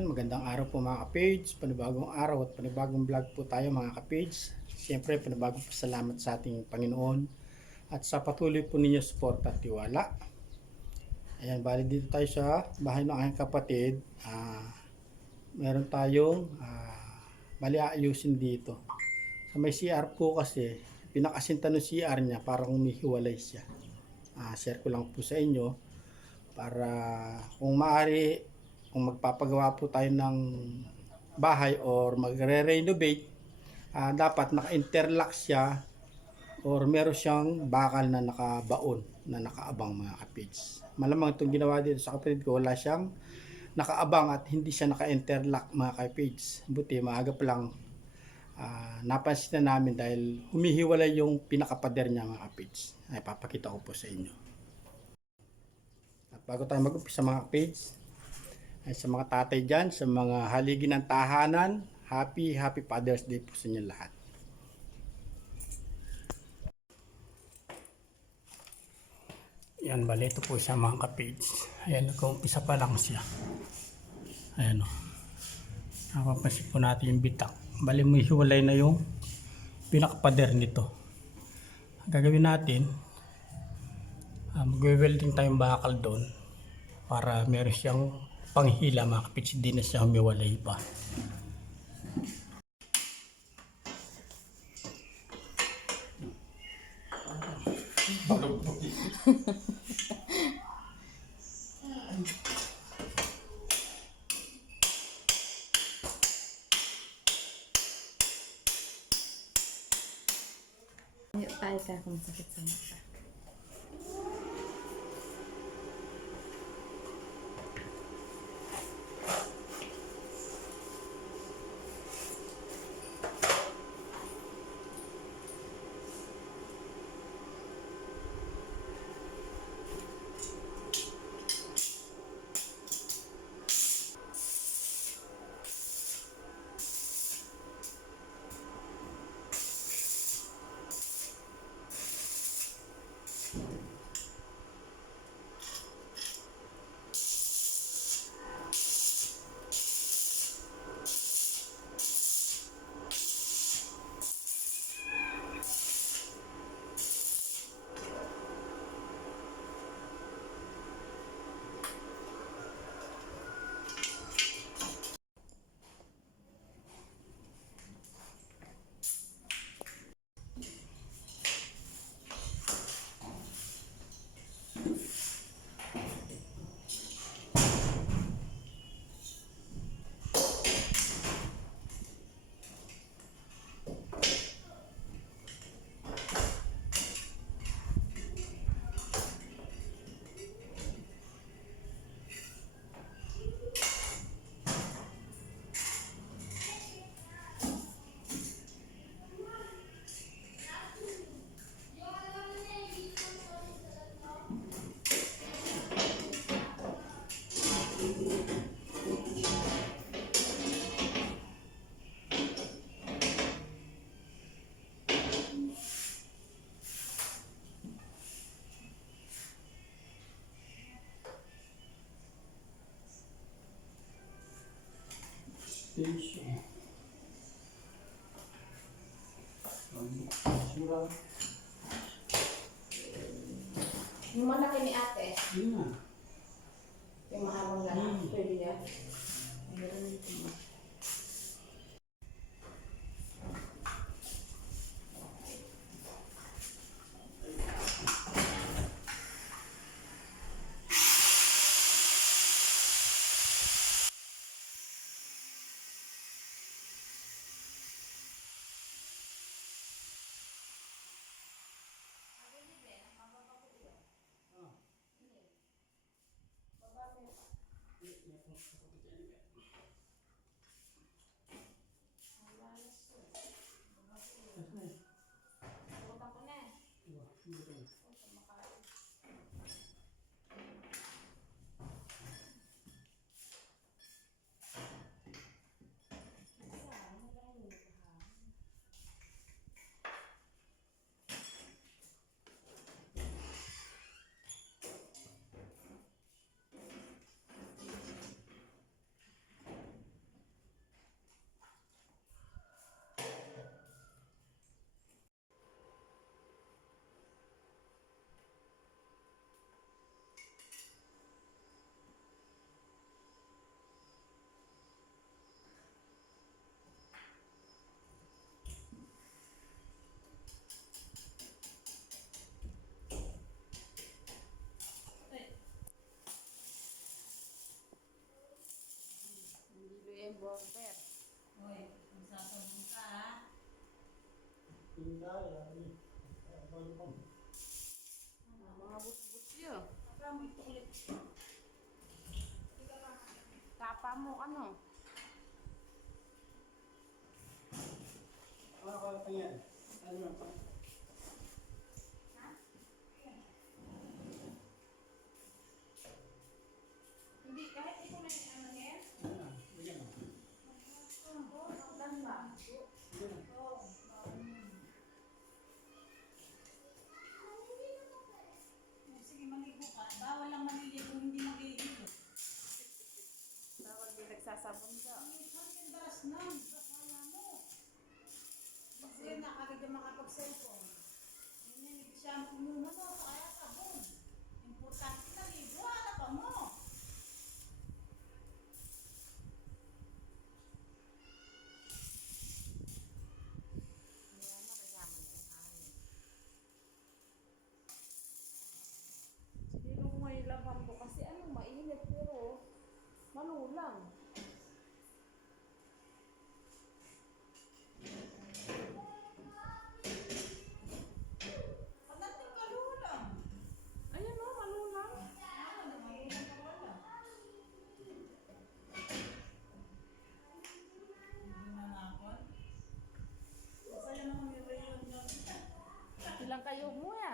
Yan, magandang araw po mga ka-page, panibagong araw at panibagong vlog po tayo mga ka-page. Siyempre, panibagong pasalamat sa ating Panginoon at sa patuloy po ninyo support at tiwala. Ayan, bali dito tayo sa bahay ng aking kapatid. Meron tayong bali aayusin dito. Sa may CR po kasi, pinakasinta ng CR niya, parang umihiwalay siya. Share ko lang po sa inyo para kung maaari, kung magpapagawa po tayo ng bahay or magre-renovate, dapat naka-interlock siya or meron siyang bakal na nakabaon na nakaabang mga kapits. Malamang itong ginawa dito sa kapatid ko, wala siyang nakaabang at hindi siya naka-interlock mga kapits. Buti maaga pa lang napansin na namin dahil humihiwalay yung pinakapader niya mga kapits. Ay papakita ko po sa inyo. At bago tayo mag-umpisa mga kapits, ay sa mga tatay dyan, sa mga haligi ng tahanan, happy Father's Day po sa inyo lahat. Yan, bali ito po siya mga kapage. Ayan, nag-umpisa pa lang siya. Ayan o. Nakapansin po natin yung bitak. Bali mo hiwalay na yung pinakapader nito. Ang gagawin natin, mag-welding tayong bakal doon para meron siyang panghila mga kapits, hindi na siya humiwalay pa. Paal ka kung sakit sa mata. Yung malaki ni ate, yung mahabang gano'n, pwede yan. may border. Hoy, magsasabong ka ha. Mga busbus yun. Parang may tukulit. Tapa mo ano? Ano ka pa yan? Ano yun? Hindi, kahit ito na yung ano yan. Bigyan mo. Dan ba? Sige, maligo ka. Bawal lang maliligo, hindi magliligo. Bawal din nagsasabon ka. Ang daras na. Kasama mo. Kasi nakaganda makapag-cellphone. Shampoo muna mo, kaya sabon. Importante na ligo, ano pa mo? Hindi nung may laban ko kasi ano, mainit pero malulang. Pagdating ka lulang. Ayun o, malulang. Ano na, malulang ka wala. Hindi na nakon. Masaya naman yung rayon niya. Ilang kayo mo ya?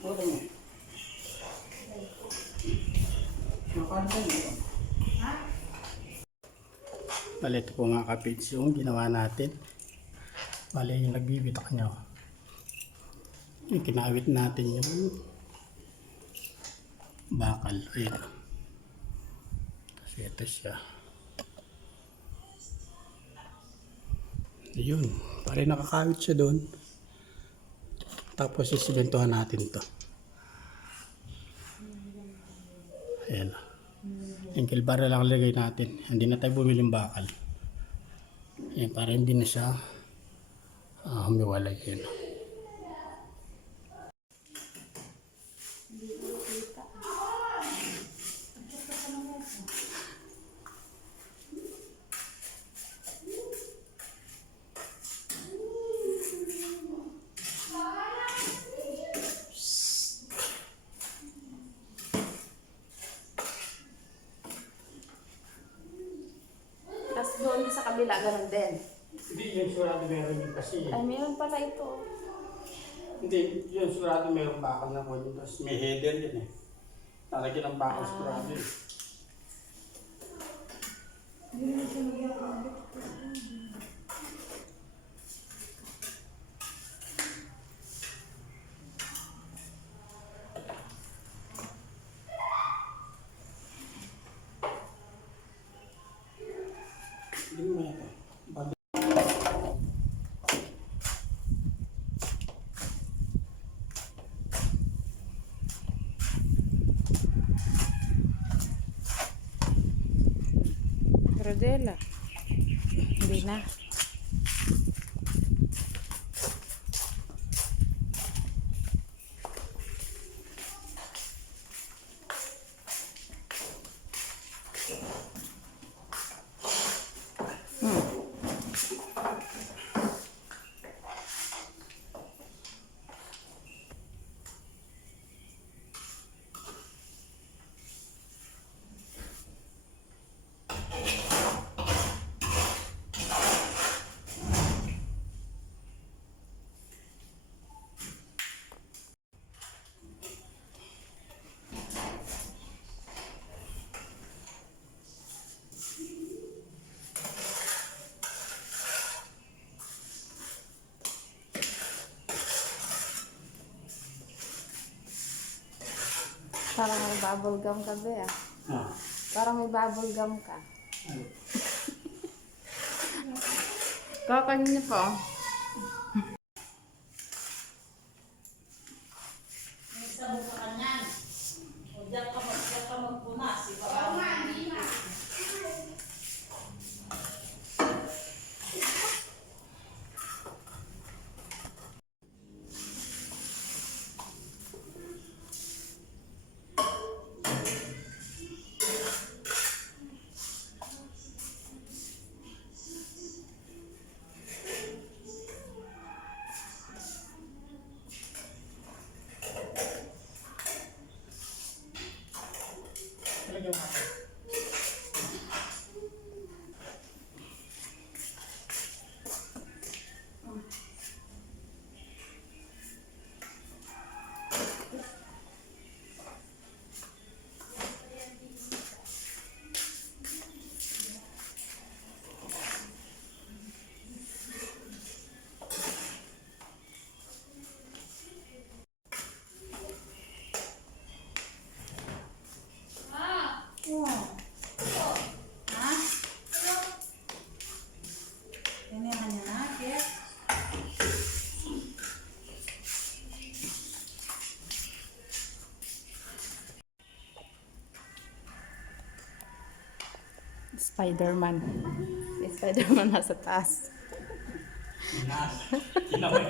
Okay mo. Makano tayo mo? Bale, ito po mga kapids yung ginawa natin. Bale, yung nagbibitak nyo. Yung kinawit natin yung bakal. Ayun. Kasi ito siya. Ayun. Pare nakakawit siya doon. Tapos sisimentohan natin to. Ayan. Ankle bar lang lagay natin. Hindi na tayo bumili ng bakal. Ayan, para hindi na siya humiwalay. Ayan. Tapos doon sa kabila, ganun din. Hindi yun surado meron yun kasi. Ay, meron pala ito. Hindi yun surado meron bakal na po yun. Tapos may header yun eh. Lalagyan ng bakal surado yun. Hindi mo ito. Rodela. Hindi na. Parang may bubble gum ka ba ah? Ah, Parang may bubble gum ka. ano? Kakain niyo po. Nagsabog ka kanyan. O diyan ka magpunas. Iba Talaga ba? yan yung kanya na, Jeff. Spider-Man. Si Spider-Man nasa taas. Inas. Kinaway.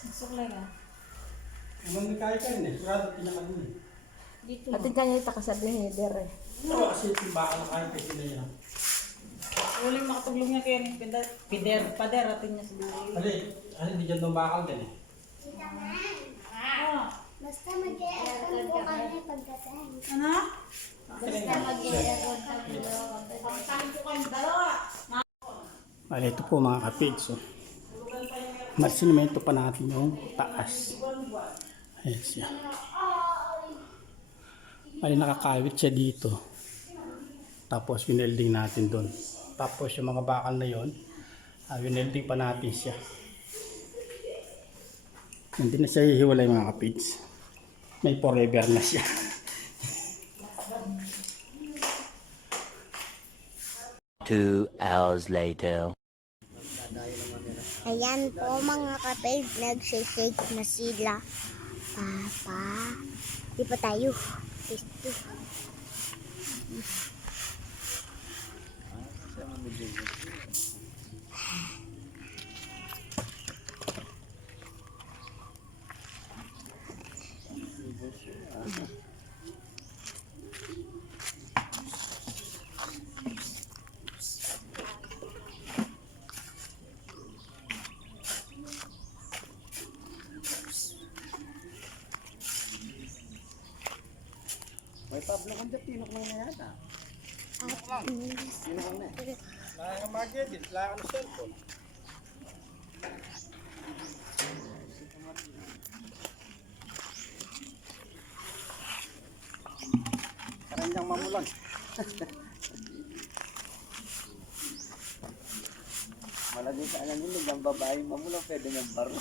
Suklay ka. Naman may kaya ka eh. Surado pinakanin eh. Dito. Atin kanya itakas din header eh. Oo, kasi yung baka na kaya kasi na yan. Huling makatuglong niya kaya ni pader atin niya sa buhay. Kasi hindi dyan nung bakal din eh. Basta mag-i-aircon po kami pagdating. Ano? Basta mag-i-aircon kami. Pagkain ko kayo dalawa. Bale, ito po mga kapigs. So. Masinimento pa natin yung taas. Ayan siya. Bale, nakakawit siya dito. Tapos, winelding natin doon. Tapos, yung mga bakal na yon, winelding pa natin siya. Hindi na siya hihiwalay mga kapigs. May forever na siya. Two hours later. Ayan po mga kapig, nagsishake na sila. Papa, di pa tayo. Pisto. May Pablo kang dapino ko na yata. At Laya ka mag-edit, laya ka na cellphone. Karanyang mamulan. Malagay sa alam nyo, ang babae mamulang pwede ng baro.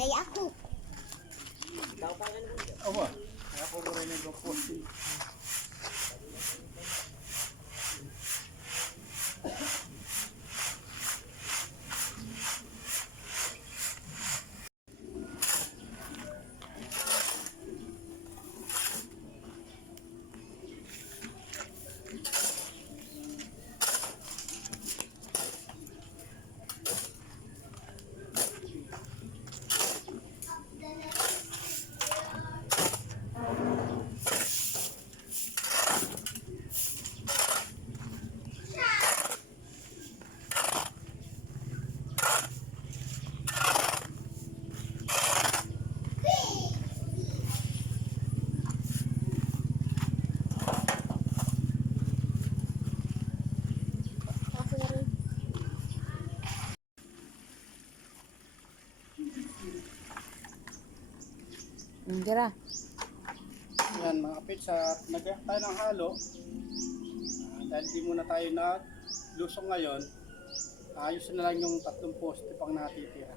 Kaya ako. Awa, kaya ko mo rin yung posting. Dira. Yan mga kapit, sa nagaya tayo ng halo. Dahil di muna tayo naglusong ngayon, ayos na lang yung 3 poste pang natitira.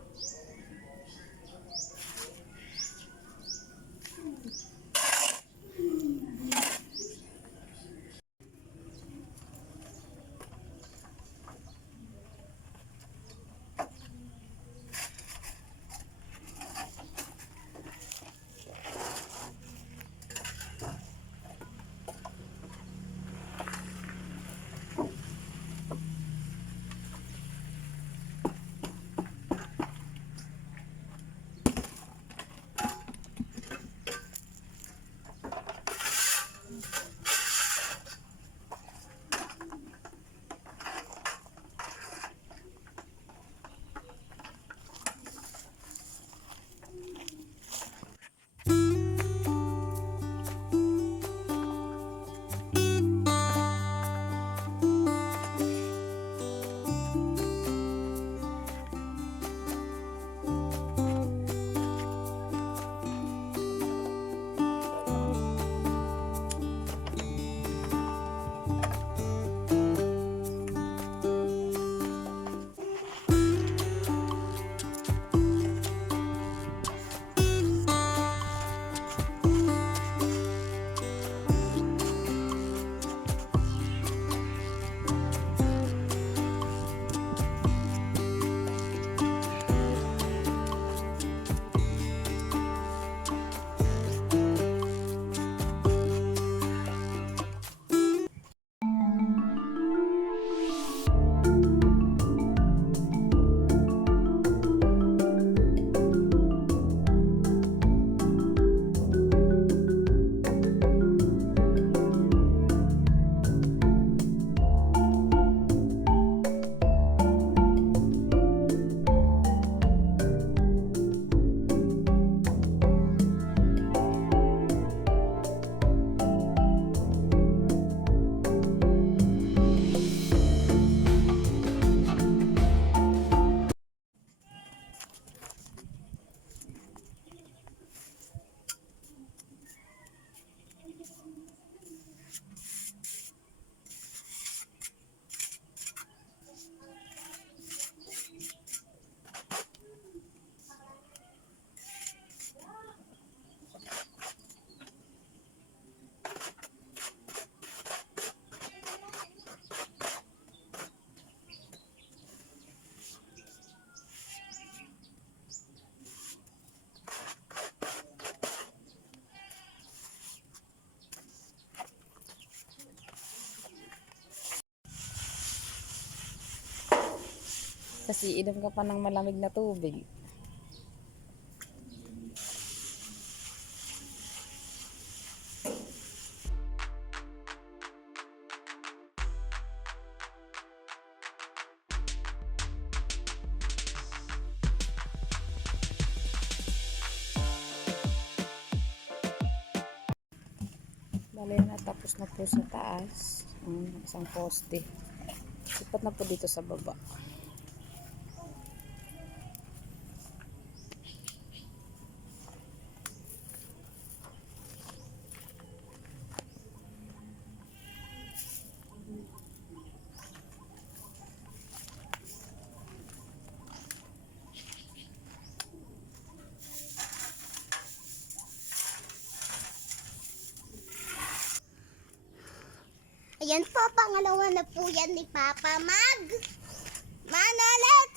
Kasi inom ka pa ng malamig na tubig. Bale na, tapos na po sa taas. Isang poste. Sipat na po dito sa baba. Ayan po, pangalawa na po yan ni Papa Mag. Manolet!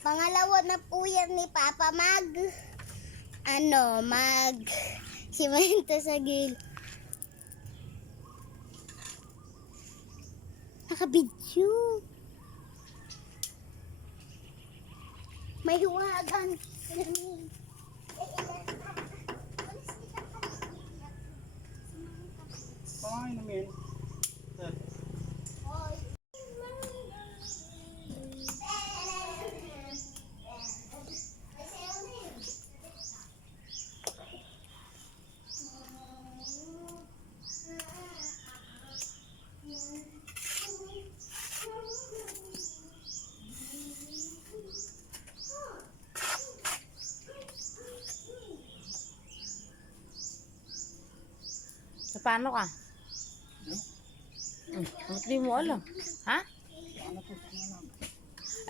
Pangalawa na po yan ni Papa Mag. Mag simento sa gil. Nakabidyo. May huwagan. Pangay namin. So, paano ka? Ba't di mo alam? Ha?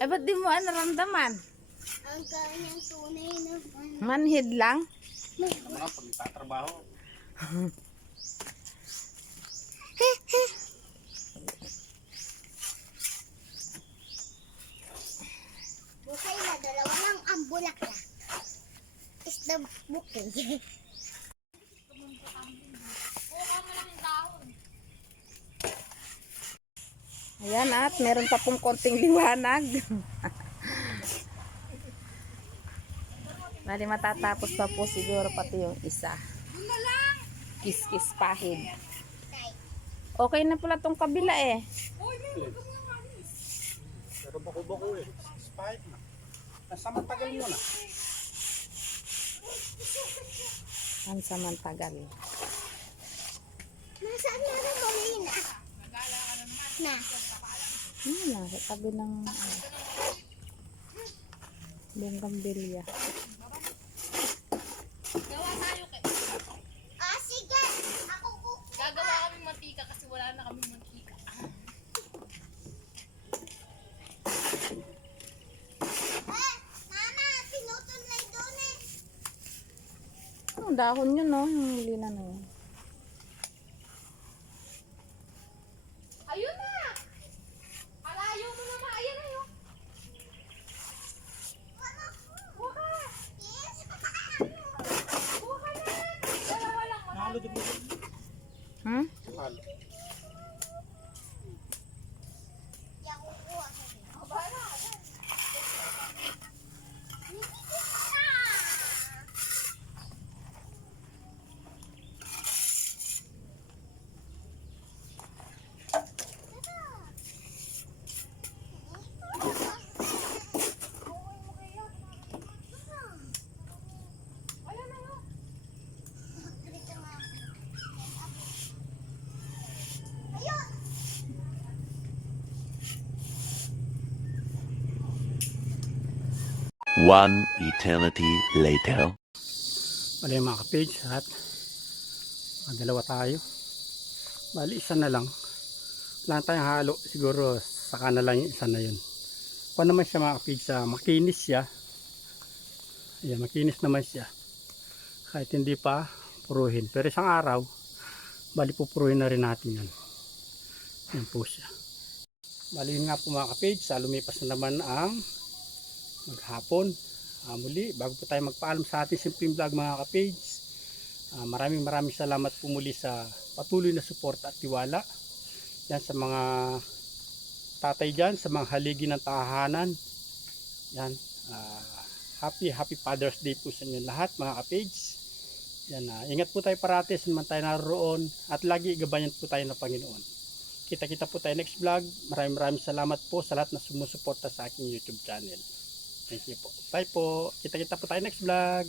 Ay, ba't di mo naramdaman? Ang kanyang tunay na Manhid lang? Mga pag nagtatrabaho. bukay na dalawa lang ang bulaklak. Is the bouquet. Ayan at meron pa pong konting liwanag. Bali matatapos pa po siguro pati yung isa. Kiss-kiss pahid. Okay na pala tong kabila eh. Pero bako-bako eh. Spike na. Nasamantagal mo na. Pansamantagal. Nasaan na rin Molina? Na. Ano na, sa tabi ng bonggambilya. Sige. Ako po. Gagawa kami mantika kasi wala na kami mantika. Mama, pinutol na doon eh. Ang dahon yun no, yung lina na yun. Ayun na! Alayo mo naman. Ayan na yun. Buka! Buka na! Dalawa lang. Nalo din mo. Hmm? Nalo. Yan kukuha ko. One eternity later. Bali mga ka-page at dalawa tayo. Bali isa na lang. Wala tayong halo. Siguro saka na lang yung isa na yun. Kung naman siya mga ka-page, makinis siya. Ayan, makinis naman siya. Kahit hindi pa puruhin. Pero isang araw, bali pupuruhin na rin natin yan. Yan po siya. Bali yun nga po mga ka-page, lumipas na naman ang maghapon. Muli, bago po tayo magpaalam sa ating simpleng vlog mga ka-page, maraming salamat po muli sa patuloy na suporta at tiwala. Yan sa mga tatay dyan, sa mga haligi ng tahanan. Yan, happy Father's Day po sa inyo lahat mga ka-page. Yan, ingat po tayo parati saan man tayo naroon at lagi gabayan po tayo ng Panginoon. Kita-kita po tayo next vlog. Maraming salamat po sa lahat na sumusuporta sa aking YouTube channel. Thank you po. Bye po. Kita-kita po tayo next vlog.